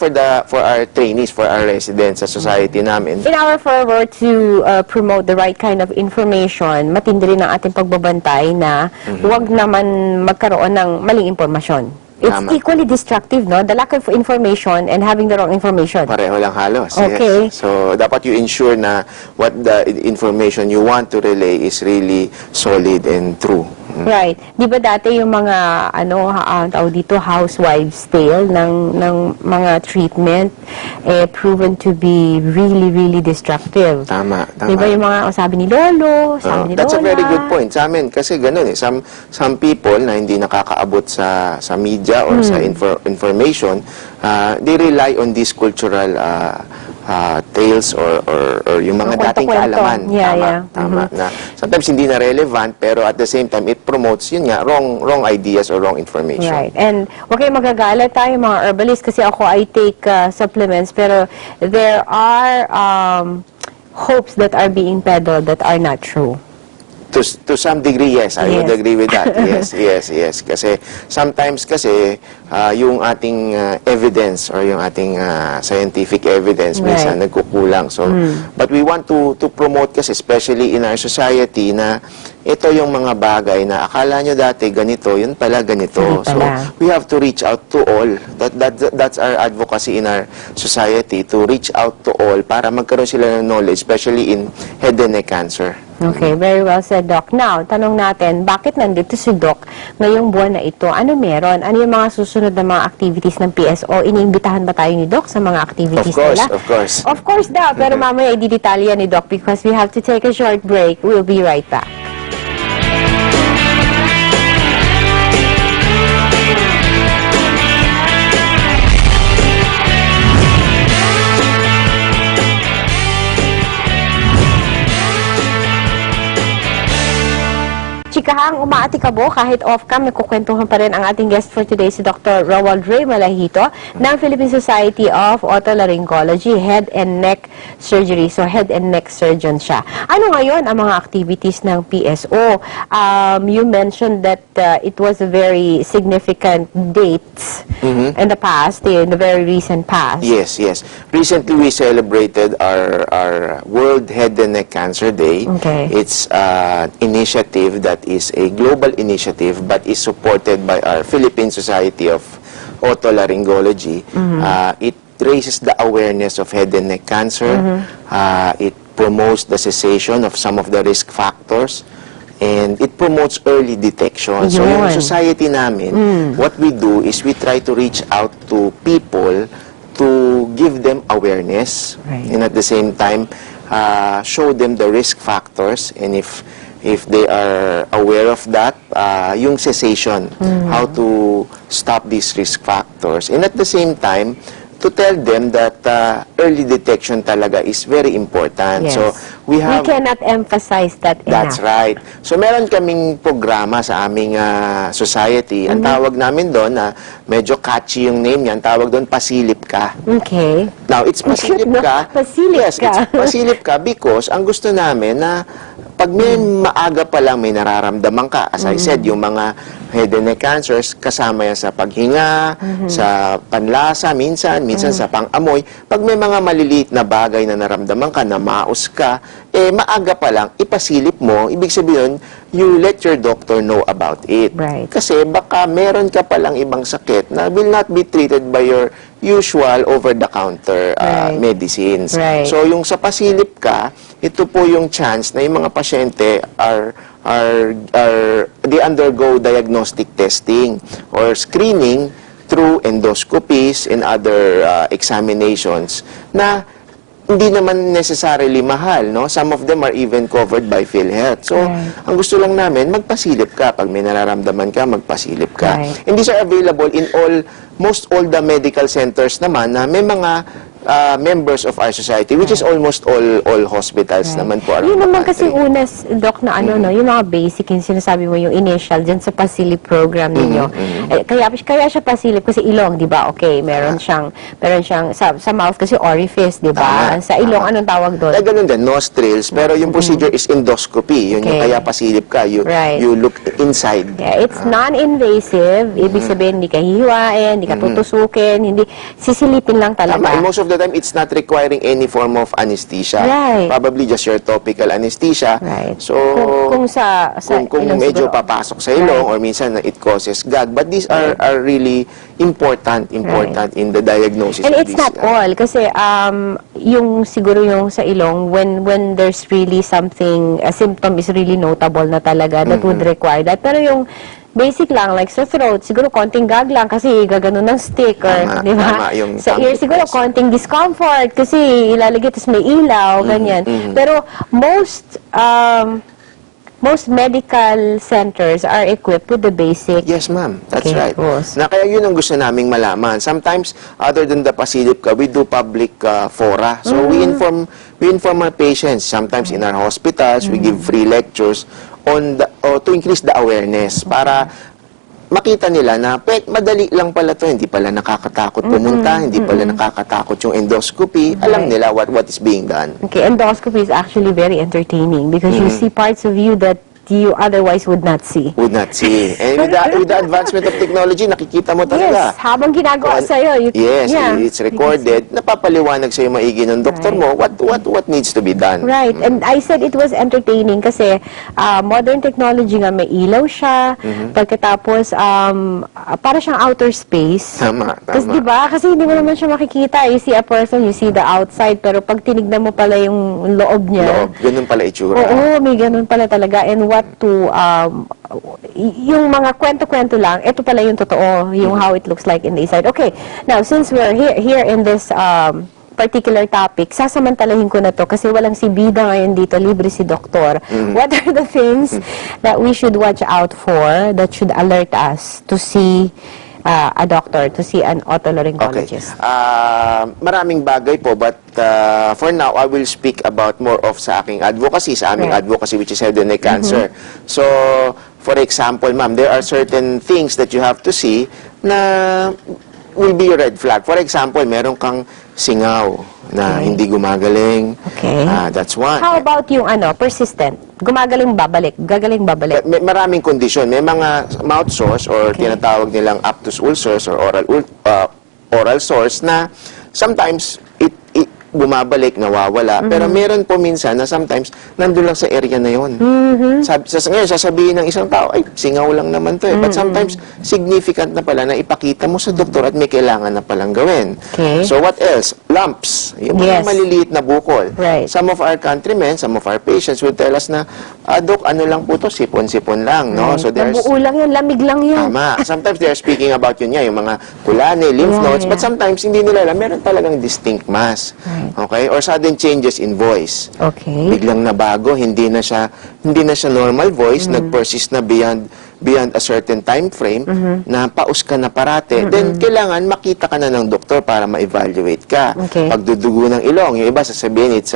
for our trainees, for our residents sa society namin. In our fervor to promote the right kind of information, matindi rin ang ating pagbabantay na huwag naman magkaroon ng maling impormasyon. It's Tama. equally destructive, no? The lack of information and having the wrong information. Pareho lang halos. Okay. Yes. So, dapat you ensure na what the information you want to relay is really solid and true. Right. Di ba dati yung mga, tawag dito, housewives tale ng mga treatment, proven to be really, really destructive. Tama, tama. Di ba yung mga, sabi ni Lolo, sabi ni That's a Lola. very good point sa amin kasi ganun eh. Some people na hindi nakakaabot sa media or sa information, they rely on these cultural tales or yung mga dating kwento-kwento. kaalaman. Yeah, tama, yeah. tama. Na sometimes hindi na relevant pero at the same time it promotes yun nga wrong ideas or wrong information. Right. And huwag kayong magagalit tayo mga herbalists kasi ako I take supplements pero there are hopes that are being peddled that are not true. To some degree, yes. I would Yes. agree with that. Yes. Kasi sometimes yung ating evidence or yung ating scientific evidence minsan Right. nagkukulang. So, but we want to promote kasi especially in our society na ito yung mga bagay na akala nyo dati ganito, yun pala ganito. Hindi So, pala. we have to reach out to all. That's our advocacy in our society, to reach out to all para magkaroon sila ng knowledge, especially in head and neck cancer. Okay, very well said, Doc. Now, tanong natin, bakit nandito si Doc ngayong buwan na ito? Ano meron? Ano yung mga susunod na mga activities ng PSO? Iniimbitahan ba tayo ni Doc sa mga activities nila? Of course. Of course daw, pero mamaya ididetalya ni Doc because we have to take a short break. We'll be right back. Chikahang umaatikabo kahit off-cam, nagkukwentuhan pa rin ang ating guest for today, si Dr. Roald Ray Malahito ng Philippine Society of Otolaryngology, Head and Neck Surgery. So, head and neck surgeon siya. Ano ngayon ang mga activities ng PSO? You mentioned that it was a very significant date in the past, in the very recent past. Yes. Recently, we celebrated our World Head and Neck Cancer Day. Okay. It's an initiative that is a global initiative but is supported by our Philippine Society of Otolaryngology. It raises the awareness of head and neck cancer. It promotes the cessation of some of the risk factors. And it promotes early detection. So yung Ayun. society namin, what we do is we try to reach out to people to give them awareness. Right. And at the same time, show them the risk factors. And if they are aware of that, yung cessation, how to stop these risk factors. And at the same time, to tell them that early detection talaga is very important. Yes. So, we cannot emphasize that enough. That's right. So, meron kaming programa sa aming society. Ang tawag namin doon, medyo catchy yung name niyan, tawag doon, pasilip ka. Okay. Now, it's pasilip Cute, no? ka. Pasilip yes, ka. it's pasilip ka because ang gusto namin na pag may maaga pa lang may nararamdaman ka, as I said, yung mga head and neck cancers, kasama yan sa paghinga, sa panlasa, minsan sa pang-amoy. Pag may mga maliliit na bagay na naramdaman ka, na maus ka, maaga pa lang, ipasilip mo, ibig sabihin, you let your doctor know about it. Right. Kasi baka meron ka palang ibang sakit na will not be treated by your usual over-the-counter medicines. Right. So, yung sa pasilip ka, ito po yung chance na yung mga pasyente they undergo diagnostic testing or screening through endoscopies and other examinations na hindi naman necessarily mahal, no? Some of them are even covered by PhilHealth. So, ang gusto lang namin, magpasilip ka. Pag may nararamdaman ka, magpasilip ka. Right. And these are available in most all the medical centers naman na may mga members of our society, which is almost all hospitals naman po around Yun the naman kasi country. una, Doc, na no, yung mga basic, yung sinasabi mo, yung initial, dyan sa pasilip program ninyo. Kaya siya pasilip kasi ilong, di ba? Okay, meron siyang sa mouth kasi orifice, di ba? Tama, Sa ilong, anong tawag doon? Ganun din, nostrils. Pero yung procedure is endoscopy. Yun yung Okay. kaya pasilip ka. You look inside. Yeah, it's non-invasive. Ibig sabihin, hindi ka hihiwain, hindi ka tutusukin, hindi, sisilipin lang talaga. Tama. And most of of the time, it's not requiring any form of anesthesia. Right. Probably just your topical anesthesia. Right. So, Kung kung ilong medyo siguro. papasok sa ilong, Right. or minsan it causes gag. But these are really important in the diagnosis And of it's these. not all kasi yung siguro yung sa ilong when there's really something, a symptom is really notable na talaga that would require that. Pero yung basic lang, like sa throat, siguro konting gag lang kasi gaganon ng stick or, Tama, di ba? tama, yung Sa tongue ear, siguro depressed. konting discomfort kasi ilalagay tapos may ilaw, ganyan. Pero most medical centers are equipped with the basic. Yes, ma'am. That's Okay, right. boss. Na kaya yun ang gusto naming malaman. Sometimes, other than the pasilip ka, we do public fora. So, we inform our patients. Sometimes in our hospitals, we give free lectures on to increase the awareness para makita nila na madali lang pala to, hindi pala nakakatakot pumunta, hindi pala nakakatakot yung endoscopy. Alam nila what is being done. Okay, endoscopy is actually very entertaining because you see parts of you that you otherwise would not see. Would not see. And with the advancement of technology, nakikita mo talaga. Yes, habang ginagawa sa'yo. Yes, it's recorded. Napapaliwanag sa'yo maigi ng doktor mo what needs to be done. Right. And I said it was entertaining kasi modern technology nga may ilaw siya. Pagkatapos, para siyang outer space. Tama. Kasi diba? Kasi hindi mo naman siya makikita. You see a person, you see the outside. Pero pag tinignan mo pala yung loob niya. Loob, ganun pala itsura. Oo, may ganun pala talaga. And what to, yung mga kwento-kwento lang, ito pala yung totoo, yung how it looks like in the inside. Okay, now, since we're here in this particular topic, sasamantalahin ko na to kasi walang si Bida ngayon dito, libre si Doktor. What are the things that we should watch out for that should alert us to see a doctor, to see an otolaryngologist? Maraming bagay po, but for now, I will speak about more of sa aking advocacy, sa aming advocacy, which is head and neck cancer. So, for example, ma'am, there are certain things that you have to see na will be a red flag. For example, meron kang singaw na hindi gumagaling. Okay. That's one. How about yung persistent? Gumagaling babalik, gagaling babalik. May maraming kondisyon. May mga mouth sores or tinatawag nilang aphthous ulcers or oral sores na sometimes it bumabalik, nawawala. Pero meron po minsan na sometimes nandun lang sa area na yun. Ngayon, sasabihin ng isang tao, ay, singaw lang naman to eh. But sometimes, significant na pala na ipakita mo sa doktor at may kailangan na palang gawin. Okay. So what else? Lumps. Yung mga maliliit na bukol. Right. Some of our countrymen, some of our patients will tell us na, Dok, ano lang po to, sipon-sipon lang. No? So there's... Nabuo lang yan, lamig lang yan. Tama. Sometimes they are speaking about yun yung mga kulane, lymph nodes, but sometimes hindi nila alam, meron talagang distinct mass. Okay? Or sudden changes in voice. Okay. Biglang nabago, hindi na siya normal voice, nag-persist na beyond a certain time frame, na paus ka na parate, then kailangan makita ka na ng doktor para ma-evaluate ka. Okay. Pagdudugo ng ilong, yung iba sasabihin it's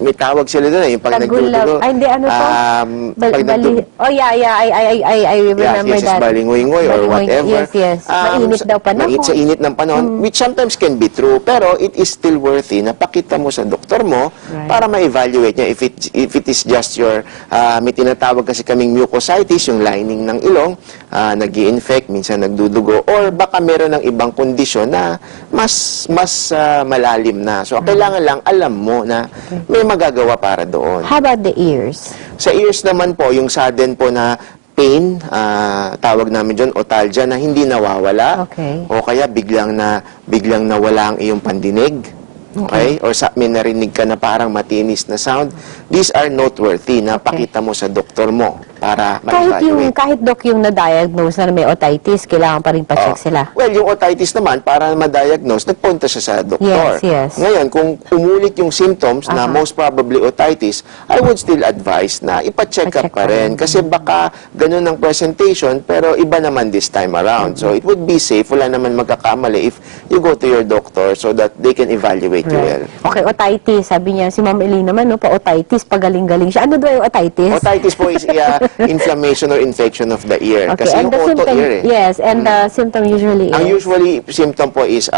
may tawag sila doon, yung pag nagdudugo. Ay, hindi, ano to? Oh, yeah, I remember yes, that. balingoy-ngoy or whatever. Yes. Mainit daw panahon. Sa init ng panahon, which sometimes can be true, pero it is still worthy na pakita mo sa doktor mo para ma-evaluate niya if it is just your, may tinatawag kasi kaming mucositis, yung lining ng ilong, nag-i-infect, minsan nagdudugo, or baka meron ng ibang kondisyon na mas malalim na. So, kailangan lang alam mo na may magagawa para doon. How about the ears? Sa ears naman po, yung sudden po na pain, tawag namin dyan, otalgia, na hindi nawawala. Okay. O kaya biglang nawala ang iyong pandinig. Okay? Or may narinig ka na parang matinis na sound. These are noteworthy na pakita mo sa doktor mo para ma-evaluate. Kahit doc yung na-diagnose na may otitis, kailangan pa rin pa-check sila. Well, yung otitis naman, para ma-diagnose, nagpunta siya sa doktor. Yes. Ngayon, kung umulit yung symptoms na most probably otitis, I would still advise na ipa-check up pa rin. Kasi baka ganun ang presentation, pero iba naman this time around. So, it would be safe, wala naman magkakamali if you go to your doctor so that they can evaluate you well. Okay, otitis. Sabi niya, si Ma'am Eileen naman, pa-otitis, pagaling-galing siya. Ano daw yung otitis? Otitis po is inflammation or infection of the ear. Okay, Kasi and yung the symptom, auto-ear yes, and the symptom usually Ang is? usually symptom po is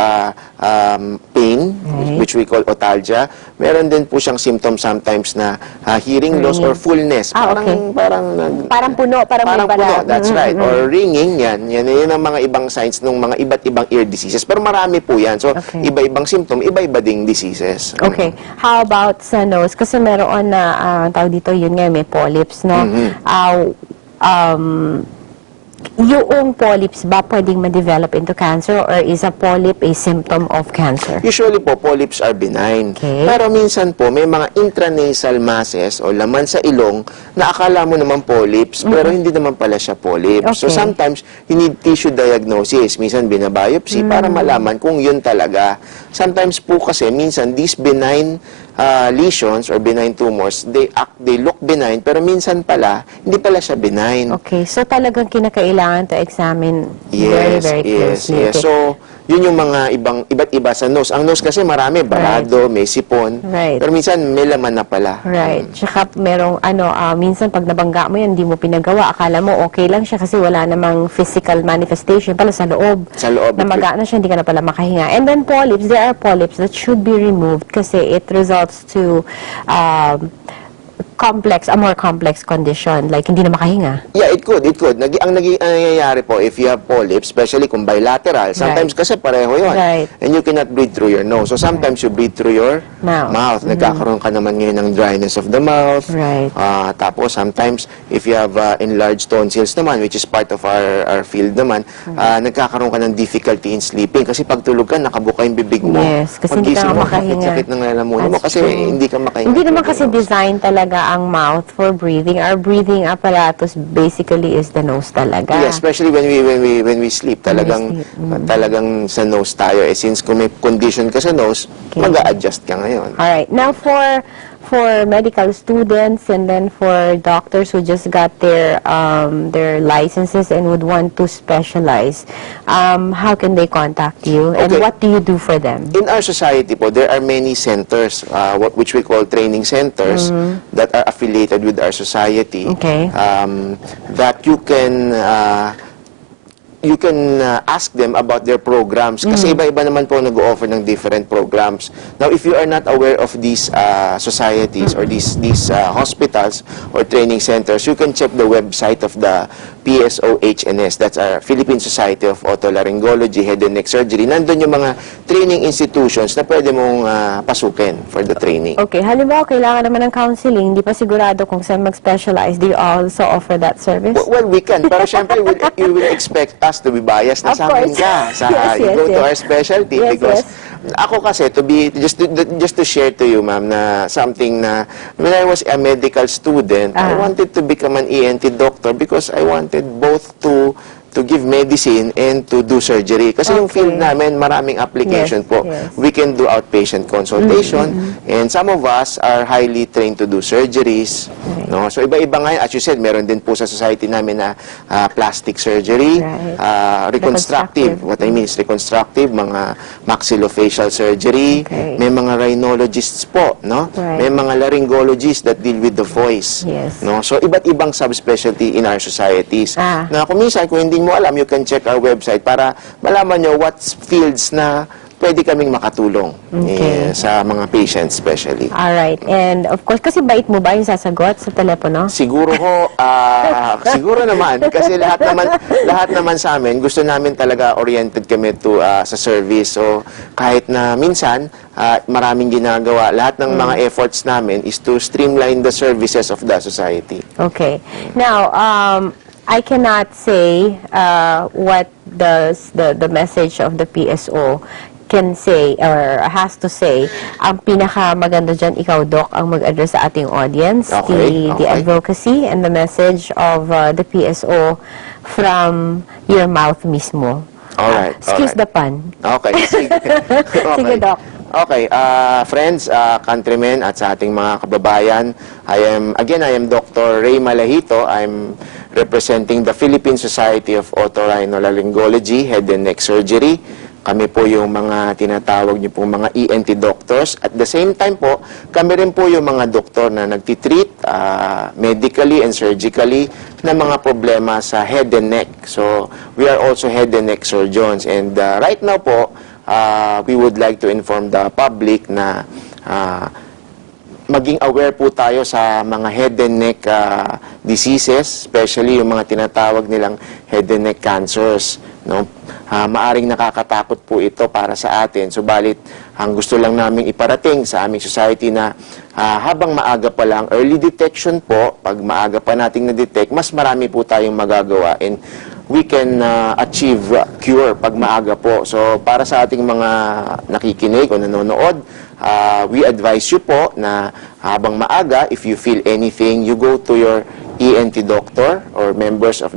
pain, Right. which we call otalgia. Meron din po siyang symptom sometimes na hearing loss or fullness. Okay. Parang puno, parang may Parang bala. puno, that's right. Or ringing, yan ang mga ibang signs ng mga iba't ibang ear diseases. Pero marami po yan. So, Okay. iba-ibang symptom, iba-iba ding diseases. Okay. How about sa nose? Kasi meron na, tawag dito, yun nga, may polyps, no? Yung polyps ba pwedeng ma-develop into cancer or is a polyp a symptom of cancer? Usually po, polyps are benign. Okay. Pero minsan po, may mga intranasal masses o laman sa ilong na akala mo naman polyps, pero hindi naman pala siya polyps. So Okay. sometimes, you need tissue diagnosis. Minsan binabiopsy para malaman kung yun talaga. Sometimes po kasi, minsan these benign lesions or benign tumors, they look benign, pero minsan pala, hindi pala siya benign. Okay, so talagang kinakailangan to examine very, very closely. Yes. Okay. So, yun yung mga iba't iba sa nose. Ang nose kasi marami, barado, may sipon. Right. Pero minsan may laman na pala. Right. Tsaka merong, minsan pag nabangga mo yan, hindi mo pinagawa. Akala mo okay lang siya kasi wala namang physical manifestation pala sa loob. Sa loob. Namaga na siya, hindi ka na pala makahinga. And then polyps, there are polyps that should be removed kasi it results to a more complex condition, like hindi na makahinga. Yeah, it could. Ang nangyayari po, if you have polyps, especially kung bilateral, sometimes kasi pareho yun. Right. And you cannot breathe through your nose. So sometimes you breathe through your mouth. Nagkakaroon ka naman ngayon ng dryness of the mouth. Right. Tapos sometimes, if you have enlarged tonsils naman, which is part of our field naman, nagkakaroon ka ng difficulty in sleeping. Kasi pag tulog ka, nakabuka yung bibig mo. Yes, kasi hindi ka Paggising mo, makahinga. sakit ng lalamunan mo. Kasi hindi ka makahinga. Hindi naman through kasi your nose. design talaga ang mouth for breathing. Our breathing apparatus basically is the nose talaga. Yeah, especially when we sleep, talagang sa nose tayo. Since kung may condition ka sa nose, mag-a-adjust ka ngayon. Alright. Now, for medical students and then for doctors who just got their licenses and would want to specialize, how can they contact you and Okay. what do you do for them? In our society po, there are many centers, which we call training centers, that are affiliated with our society. Okay. That you can ask them about their programs. Kasi iba-iba naman po nag-o-offer ng different programs. Now, if you are not aware of these societies or these hospitals or training centers, you can check the website of the PSO-HNS. That's our Philippine Society of Otolaryngology, Head and Neck Surgery. Nandun yung mga training institutions na pwede mong pasukin for the training. Okay. Halimbawa, kailangan naman ng counseling. Hindi pa sigurado kung saan mag-specialize. Do you also offer that service? Well, we can. Pero syempre, you will expect us to be biased na Of sa amin course. ka. You Yes, go to yes. our specialty Yes, because yes. ako kasi, just to share to you, ma'am, na something na when I was a medical student, I wanted to become an ENT doctor because I wanted both to give medicine and to do surgery. Kasi yung field namin, maraming application Yes, po. yes. We can do outpatient consultation, and some of us are highly trained to do surgeries. No? So iba-iba nga, as you said, meron din po sa society namin na plastic surgery, reconstructive. What I mean is reconstructive, mga maxillofacial surgery, Okay. may mga rhinologists po, no? Right. May mga laryngologists that deal with the voice. Yes. No? So iba't ibang subspecialty in our societies. Na kung minsan, kung hindi mo alam, you can check our website para malaman nyo what fields na pwede kaming makatulong sa mga patients especially. Alright. And of course, kasi bait mo ba yung sasagot sa telepono? Siguro ho, siguro naman kasi lahat naman sa amin gusto namin talaga oriented kami to sa service. So kahit na minsan maraming ginagawa, lahat ng mga efforts namin is to streamline the services of the society. Okay. Now, I cannot say what the message of the PSO can say or has to say. Ang pinakamaganda dyan, ikaw, Doc, ang mag-address sa ating audience. Okay, The advocacy and the message of the PSO from your mouth mismo. Alright. Excuse the pun. Okay. Sige. Sige, Doc. Okay, friends, countrymen, at sa ating mga kababayan, I am Dr. Ray Malahito. I'm representing the Philippine Society of Otolaryngology, Head and Neck Surgery. kami po yung mga tinatawag niyo po mga ENT doctors. At the same time po, kami rin po yung mga doktor na nagtitreat medically and surgically na mga problema sa head and neck. So, we are also head and neck surgeons. And right now po, we would like to inform the public na maging aware po tayo sa mga head and neck diseases, especially yung mga tinatawag nilang head and neck cancers. No? Maaring nakakatakot po ito para sa atin. Subalit, ang gusto lang namin iparating sa aming society na habang maaga pa lang, early detection po, pag maaga pa nating na-detect, mas marami po tayong magagawa and we can achieve cure pag maaga po. So, para sa ating mga nakikinig o nanonood, we advise you po na habang maaga, if you feel anything, you go to your ENT doctor or members of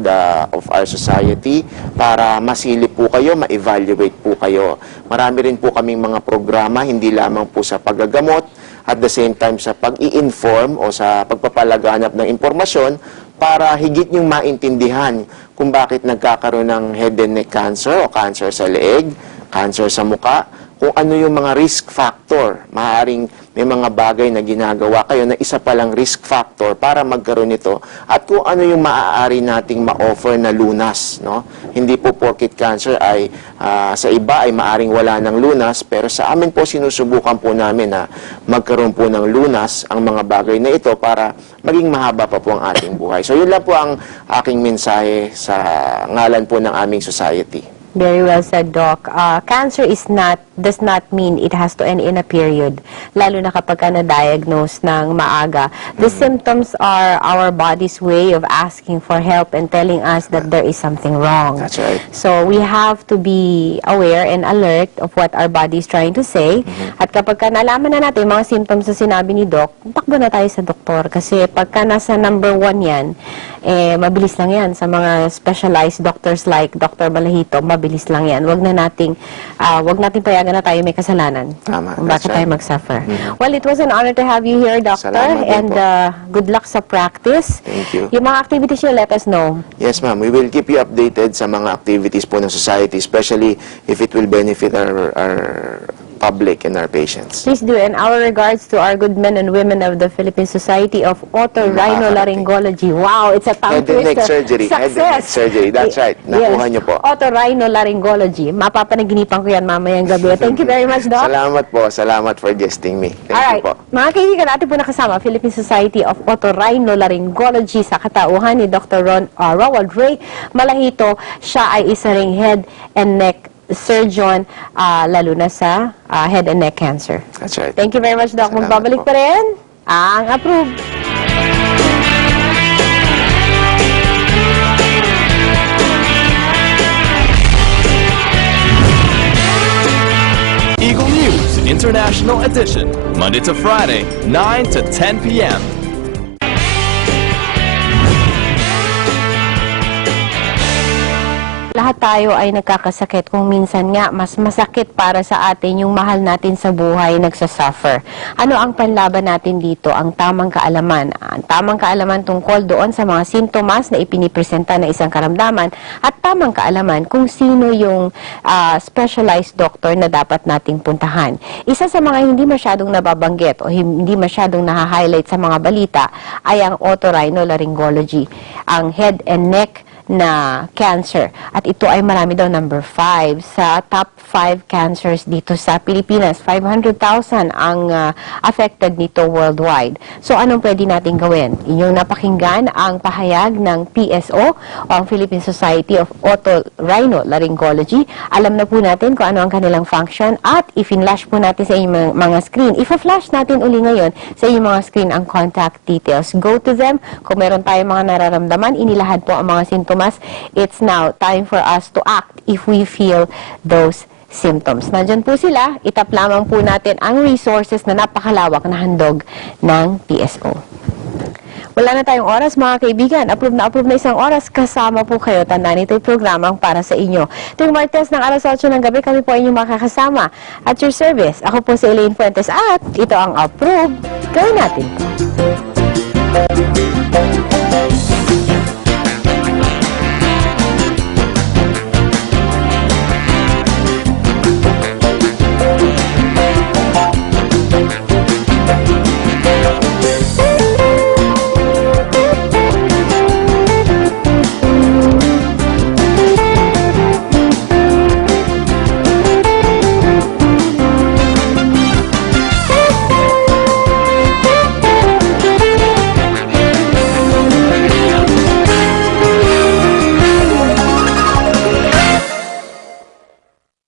our society para masilip po kayo, ma-evaluate po kayo. Marami rin po kaming mga programa, hindi lamang po sa paggagamot, at the same time sa pag-i-inform o sa pagpapalaganap ng impormasyon para higit niyong maintindihan kung bakit nagkakaroon ng head and neck cancer o cancer sa leeg, cancer sa muka, kung ano yung mga risk factor. Maaaring may mga bagay na ginagawa kayo na isa palang risk factor para magkaroon nito at kung ano yung maaari nating ma-offer na lunas. No? Hindi po porket cancer ay sa iba ay maaring wala ng lunas, pero sa amin po sinusubukan po namin na magkaroon po ng lunas ang mga bagay na ito para maging mahaba pa po ang ating buhay. So yun lang po ang aking mensahe sa ngalan po ng aming society. Very well said, Doc. Cancer does not mean it has to end in a period, lalo na kapag na-diagnose ng maaga. The symptoms are our body's way of asking for help and telling us that there is something wrong. That's right. So we have to be aware and alert of what our body is trying to say. At kapag nalaman na natin yung mga symptoms na sinabi ni Doc, takbo na tayo sa doktor. Kasi pagka nasa number 1 yan, mabilis lang yan. Sa mga specialized doctors like Dr. Malahito, mabilis lang yan. Wag nating payagan na tayo may kasalanan. Tama. Kung bakit tayo mag-suffer. Well, it was an honor to have you here, Doctor. Salamat din And po. Good luck sa practice. Thank you. Yung mga activities nyo, let us know. Yes, ma'am. We will keep you updated sa mga activities po ng society, especially if it will benefit our public and our patients. Please do. And our regards to our good men and women of the Philippine Society of Otolaryngology. Wow, it's a tongue Head and neck twister. surgery. Head and neck Success. surgery. That's right. Nakuha niyo po. Otolaryngology. Mapapanaginipan ko yan mamayang gabi. Thank you very much, Doc. Salamat po. Salamat for guesting me. Thank Alright. you po. Mga kaibigan, natin po nakasama Philippine Society of Otolaryngology sa katauhan ni Dr. Rowald Ray Malahito. Siya ay isa ring head and neck surgeon, lalo na sa head and neck cancer. That's right. Thank you very much, Doc. Salamat Magbabalik po. pa rin ang APRUB. Eagle News International Edition, Monday to Friday, 9 to 10 p.m. Lahat tayo ay nagkakasakit kung minsan nga mas masakit para sa atin yung mahal natin sa buhay nagsasuffer. Ano ang panlaban natin dito? Ang tamang kaalaman. Ang tamang kaalaman tungkol doon sa mga sintomas na ipinipresenta ng isang karamdaman at tamang kaalaman kung sino yung specialized doctor na dapat nating puntahan. Isa sa mga hindi masyadong nababanggit o hindi masyadong naha-highlight sa mga balita ay ang otorhinolaryngology, ang head and neck na cancer. At ito ay marami daw, number 5 sa top 5 cancers dito sa Pilipinas. 500,000 ang affected nito worldwide. So anong pwede natin gawin? Inyong napakinggan ang pahayag ng PSO o ang Philippine Society of Otolaryngology. Alam na po natin kung ano ang kanilang function at i-flash po natin sa inyong mga screen. I-flash natin uli ngayon sa inyong mga screen ang contact details. Go to them. Kung meron tayong mga nararamdaman, inilahad po ang mga sintomas. It's now time for us to act if we feel those symptoms. Nandyan po sila. Itap lamang po natin ang resources na napakalawak na handog ng PSO. Wala na tayong oras, mga kaibigan. Approve na isang oras. Kasama po kayo. Tandaan, ito'y programang para sa inyo. Tuwing Martes ng alas 8 ng gabi, kami po ay inyong makakasama. At your service, ako po si Elaine Fuentes at ito ang APRUB. Gawin natin po.